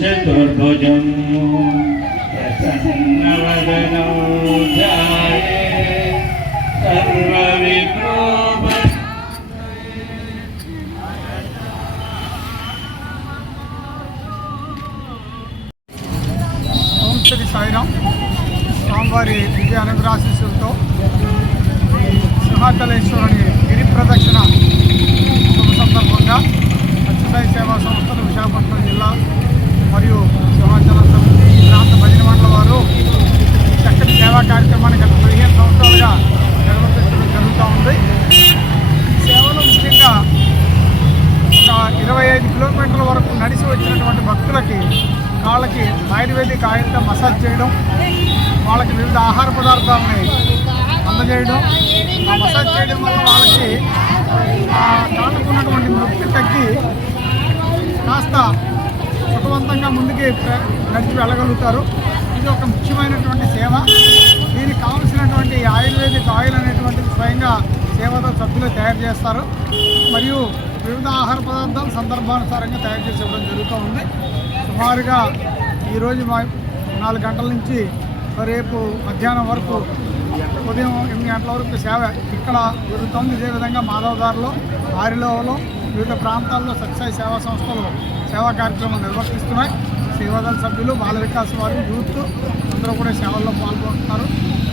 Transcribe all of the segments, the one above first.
चतुर्भुजं प्रसन्नवदनो ध्यायेत् ఓం శ్రీ సాయిరాం. స్వామివారి విజయ అనుగ్రహాశీస్సులతో సింహాచలేశ్వరుని గిరి ప్రదక్షిణ శుభ సందర్భంగా సత్యసాయి సేవా సంస్థలు విశాఖపట్నం జిల్లా మరియు సింహాచలం సమితి ఈ ప్రాంత భజన మండలి వారు చక్కటి సేవా కార్యక్రమాన్ని గత 15 సంవత్సరాలుగా నిర్వర్తించడం జరుగుతూ ఉంది. ఈ సేవలు ముఖ్యంగా ఒక 25 కిలోమీటర్ల వరకు నడిచి వచ్చినటువంటి భక్తులకి వాళ్ళకి ఆయుర్వేదిక్ ఆయిల్తో మసాజ్ చేయడం, వాళ్ళకి వివిధ ఆహార పదార్థాలని అందజేయడం, ఆ మసాజ్ చేయడం వల్ల వాళ్ళకి కాళ్ళకు ఉన్నటువంటి నొప్పి తగ్గి కాస్త సుఖవంతంగా ముందుకి నడిచి వెళ్ళగలుగుతారు. ఇది ఒక ముఖ్యమైనటువంటి సేవ. దీనికి కావలసినటువంటి ఆయుర్వేదిక్ ఆయిల్ అనేటువంటిది స్వయంగా సేవతో సభ్యులు తయారు చేస్తారు మరియు వివిధ ఆహార పదార్థాలు సందర్భానుసారంగా తయారు చేసి ఇవ్వడం జరుగుతూ ఉంది. సుమారుగా ఈరోజు 4 గంటల నుంచి రేపు మధ్యాహ్నం వరకు ఉదయం 8 గంటల వరకు సేవ ఇక్కడ జరుగుతుంది. ఇదేవిధంగా మాధవదారులో, ఆరిలోలో వివిధ ప్రాంతాల్లో సత్యసాయి సేవా సంస్థలు సేవా కార్యక్రమాలు నిర్వర్తిస్తున్నాయి. సేవాదళ సభ్యులు, బాల వికాస్ వారు, యూత్ అందరూ కూడా సేవల్లో పాల్గొంటున్నారు.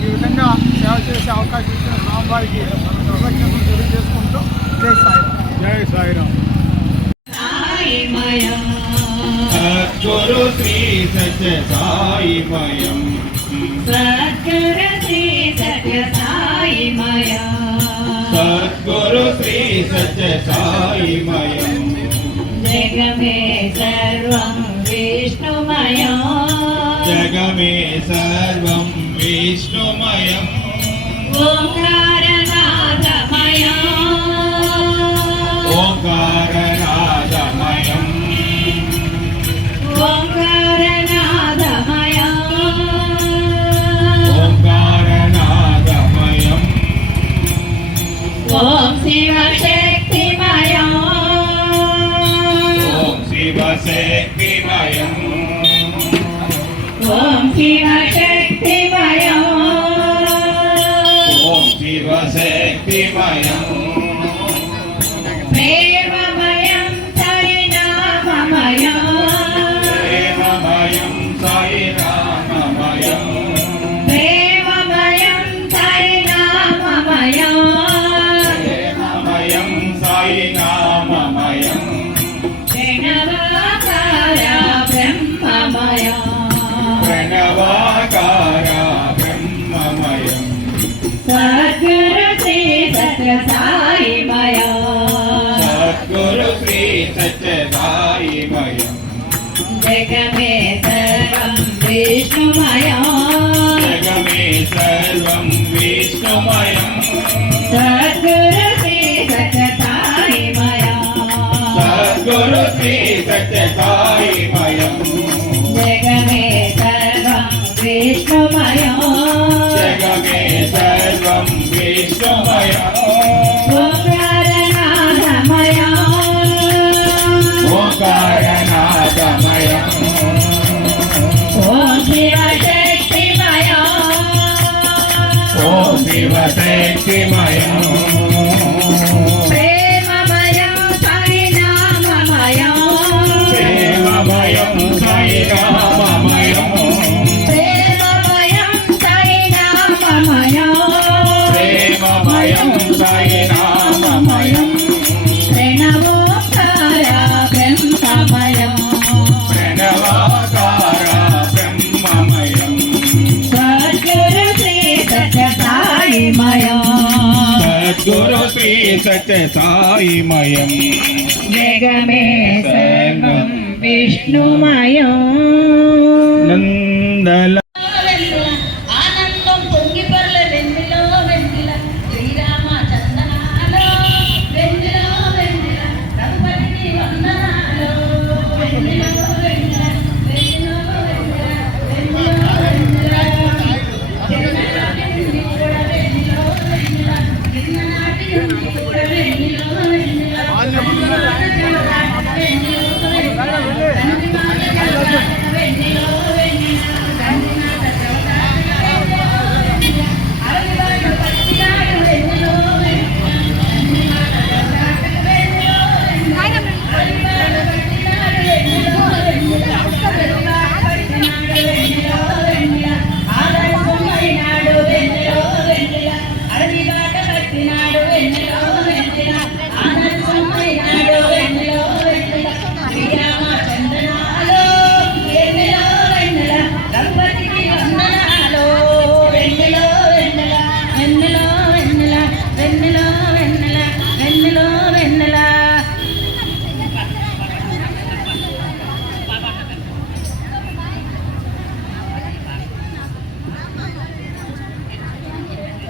ఈ విధంగా సేవ చేసే అవకాశం ఇచ్చిన స్వామివారికి కృతజ్ఞతలు తెలియజేసుకుంటూ జై సాయి. జై సాయిరామ్. సద్గురు శ్రీ సత్య సాయిమయం, సద్గురు శ్రీ సత్య సాయిమయం, సద్గురు శ్రీ సత్య సాయిమయం. జగమే సర్వం విష్ణుమయం, జగమే సర్వం విష్ణుమయం. ఓంకారనాదమయం, ఓంకారనాదమయం, ఓంకారనాదమయం, ఓంకారనాదమయం. ఓం శివశక్తిమయం, ఓం శివశక్తిమయం, ఓం శివశక్తిమయం, ఓం శివశక్తిమయం. ప్రేమమయం సరినామమయం, ప్రేమమయం సాయిరామమయం, ప్రేమమయం సరినామమయం, ప్రేమమయం సాయినామమయం. ప్రణవాకార బ్రహ్మమయం, ప్రణవాకార బ్రహ్మమయం. సద్గురు శ్రీ సత్య సాయిమయం, సద్గురు శ్రీ సత్య సాయిమయం. జగమే సర్వం విష్ణుమయం, జగమే సర్వం విష్ణుమయం. సద్గురు శ్రీ సత్య సాయిమయం, సద్గురు శ్రీ సత్య సాయిమయం. జగమే సర్వం విష్ణుమయం, జగమే సర్వం విష్ణుమయం. ఓంకారనాదమయం, ఓంకారనాదమయం, నామమయం ప్రేమమయం సాయి నామమయం ప్రేమమయం సాయి నామమయం ప్రణవోంకార బ్రహ్మమయం ప్రణవాకార బ్రహ్మమయం సద్గురు శ్రీ సత్య సాయిమయం సద్గురు శ్రీ సత్య సాయిమయం జగమే సర్వం విష్ణుమయం నందల ఆనందం పొంగి పర్ల వెన్నెలో వెన్నెల శ్రీరామ చందనాలో వెన్నెలో వెన్నెల రఘుపతికి వందనాలో వెన్నెలో వెన్నెల వెన్నెలో వెన్నెల వెన్నెలో వెన్నెల చిన్ననాటి నుండి కూడా వెన్నెలో వెన్నెల చిన్ననాటి నుండి కూడా వెన్నెలో వెన్నెల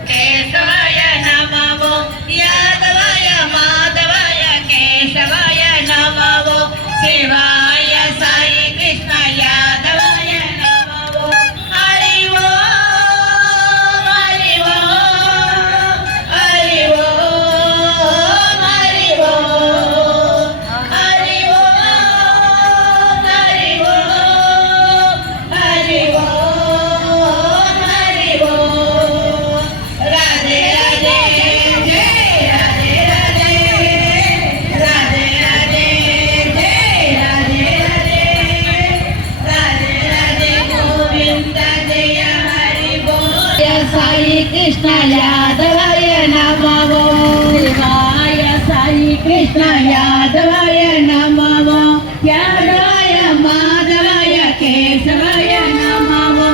కేశవాయ నమో యాదవాయ మాధవాయ కేశవాయ నమో శివాయ సాయి కృష్ణ యాదవాయ నమో హరి ఓం హరి ఓం హరి ఓం హరి ఓం హరి ఓం హరి ఓం హరి ఓం హరి ఓం రాధే రాధే జయ రాధే రాధే రాధే రాధే జయ రాధే రాధే రాధే రాధే గోవింద జయ హరి బోల్ సాయి కృష్ణ యాదవాయ నమో శివాయ సాయి కృష్ణ యాదవాయ నమో యాదవాయ మాధవాయ కేశవాయ నమో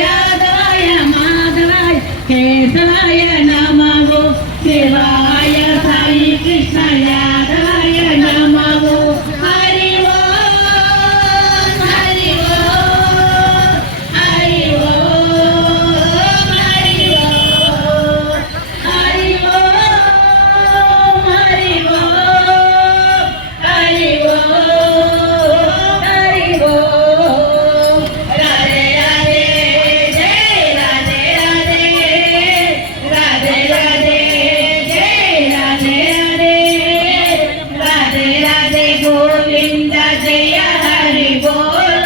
యాదవాయ మాధవాయ కేశవాయ నమో శివాయ సాయి కృష్ణ యాదవాయ నమో హరి ఓం హరి ఓం హరి ఓం హరి ఓం హరి ఓం హరి ఓం హరి ఓం హరి ఓం రాధే రాధే జయ రాధే రాధే రాధే రాధే జయ రాధే రాధే రాధే రాధే గోవింద జయ హరి బోల్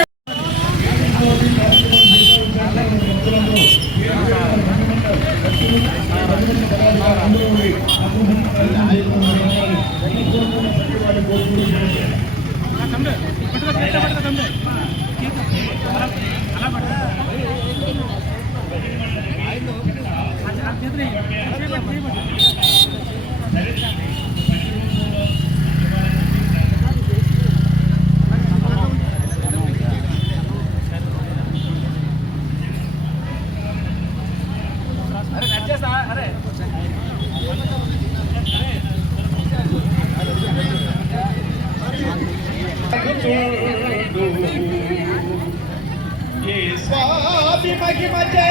స్వామి మహిమచే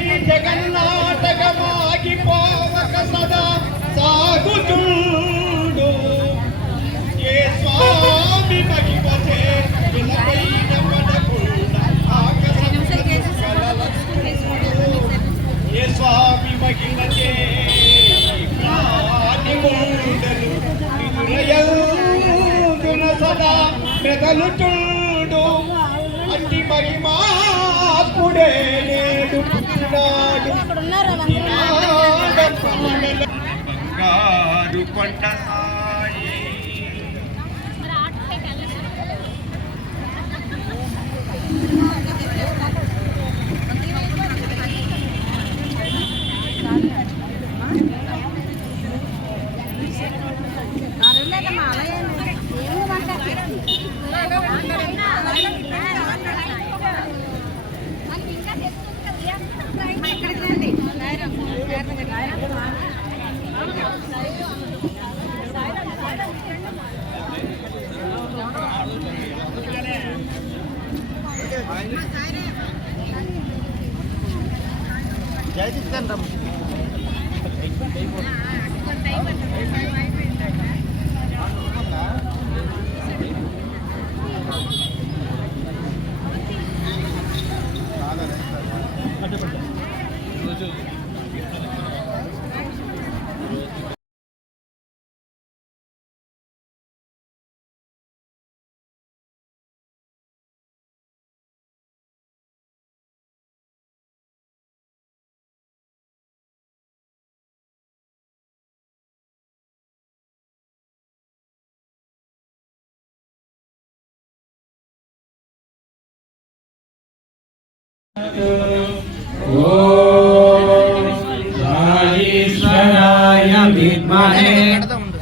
ఈ జగన్నాటకమాగి పోవక సదా సాగుతుండు ఏ స్వామి మహిమచే వినపైన పడకుండా ఏ స్వామి మహిమచే ప్రాణి గుండెలు నిలయందున సదా మెదలుతుండు అట్టి మహిమాత్ముడే నేడు పుట్టినాడు బంగారు కొండ సాయి ईश्वराय विद्महे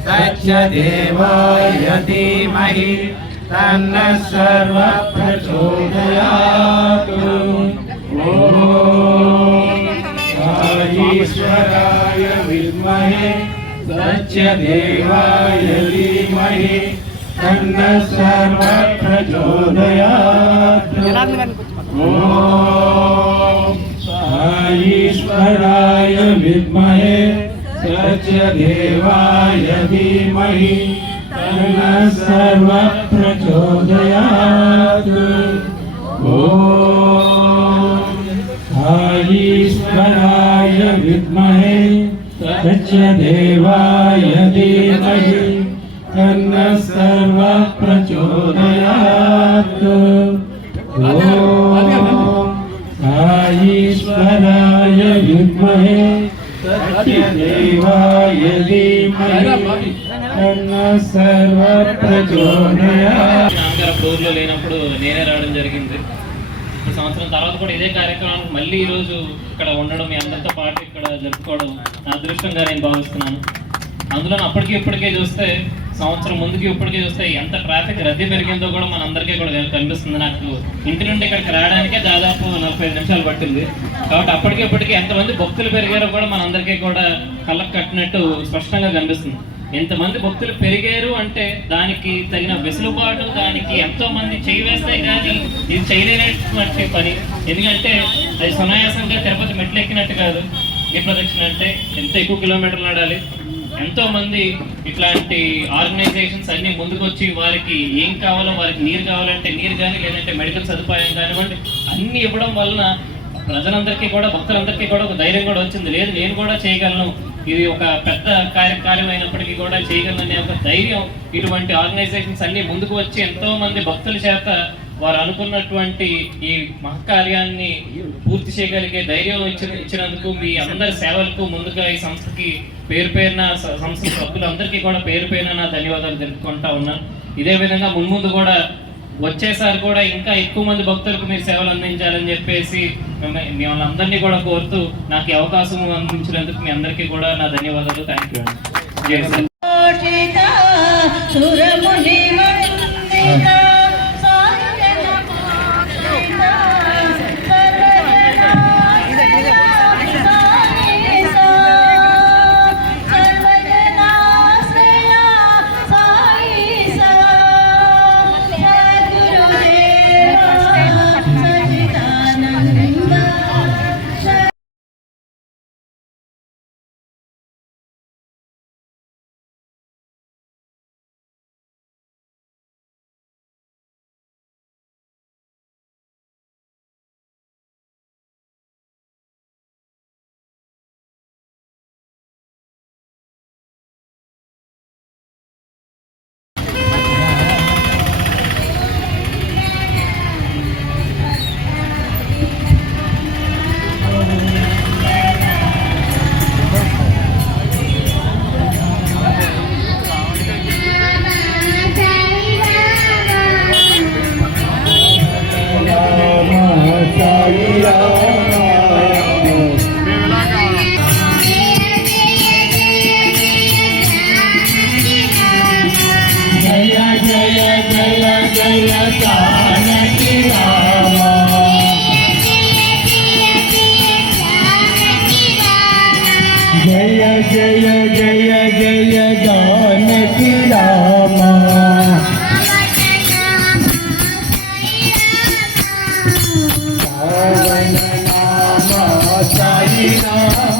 सत्यदेवाय धीमहि तन्नः सर्वः प्रचोदयात्। ईश्वराय विद्महे सत्यदेवाय धीमहि तन्नः सर्वः प्रचोदयात्। ईश्वराय विद्महे सत्यदेवाय धीमहि तन्नः सर्वः प्रचोदयात्। ईश्वराय विद्महे सत्यदेवाय धीमहि तन्नः सर्वः प्रचोदयात्। ईश्वराय विद्महे सत्यदेवाय धीमहि तन्नः सर्वः प्रचोदयात्। నాన్నగారు ఫ్లోర్లో లేనప్పుడు నేనే రావడం జరిగింది. ఈ సంవత్సరం తర్వాత కూడా ఇదే కార్యక్రమానికి మళ్ళీ ఈరోజు ఇక్కడ ఉండడం, మీ అందరితో పాటు ఇక్కడ జరుపుకోవడం నా అదృష్టంగా నేను భావిస్తున్నాను. అందులో అప్పటికి ఇప్పటికే చూస్తే, సంవత్సరం ముందుకి ఇప్పటికే చూస్తే ఎంత ట్రాఫిక్ రద్దీ పెరిగిందో కూడా మన అందరికీ కూడా కనిపిస్తుంది. నాకు ఇంటి నుండి ఇక్కడికి రావడానికే దాదాపు 45 నిమిషాలు పట్టింది. కాబట్టి అప్పటికి ఇప్పటికీ ఎంతమంది భక్తులు పెరిగారో కూడా మన అందరికీ కూడా కళ్ళకు కట్టినట్టు స్పష్టంగా కనిపిస్తుంది. ఎంతమంది భక్తులు పెరిగారు అంటే దానికి తగిన వెసులుబాటు, దానికి ఎంతో మంది చేయి వేస్తే కానీ ఇది చేయలేనటువంటి పని. ఎందుకంటే అది సునాయాసంగా తిరుపతి మెట్లు ఎక్కినట్టు కాదు. ఈ ప్రదక్షిణ అంటే ఎంత ఎక్కువ కిలోమీటర్లు నడాలి. ఎంతో మంది ఇట్లాంటి ఆర్గనైజేషన్స్ అన్ని ముందుకొచ్చి వారికి ఏం కావాలో, వారికి నీరు కావాలంటే నీరు కానీ, లేదంటే మెడికల్ సదుపాయం కానివ్వండి, అన్ని ఇవ్వడం వలన ప్రజలందరికీ కూడా, భక్తులందరికీ కూడా ఒక ధైర్యం కూడా వచ్చింది. లేదు, నేను కూడా చేయగలను, ఇది ఒక పెద్ద కార్యం అయినప్పటికీ కూడా చేయగలను అనే ఒక ధైర్యం ఇటువంటి ఆర్గనైజేషన్స్ అన్ని ముందుకు వచ్చి ఎంతో మంది భక్తుల చేత వారు అనుకున్నటువంటి ఈ మహకార్యాన్ని పూర్తి చేయగలిగే ధైర్యం ఇచ్చినందుకు మీ అందరి సేవలకు ముందుగా ఈ సంస్థకి పేరు పేరున, సంస్థ సభ్యులందరికీ కూడా పేరు పేరున నా ధన్యవాదాలు తెలుపుకుంటా ఉన్నాను. ఇదే విధంగా మున్ముందు కూడా వచ్చేసారి కూడా ఇంకా ఎక్కువ మంది భక్తులకు మీరు సేవలు అందించాలని చెప్పేసి మిమ్మల్ని అందరినీ కూడా కోరుతూ నాకు ఈ అవకాశం అందించినందుకు మీ అందరికీ కూడా నా ధన్యవాదాలు. థ్యాంక్ యూ అండి. రా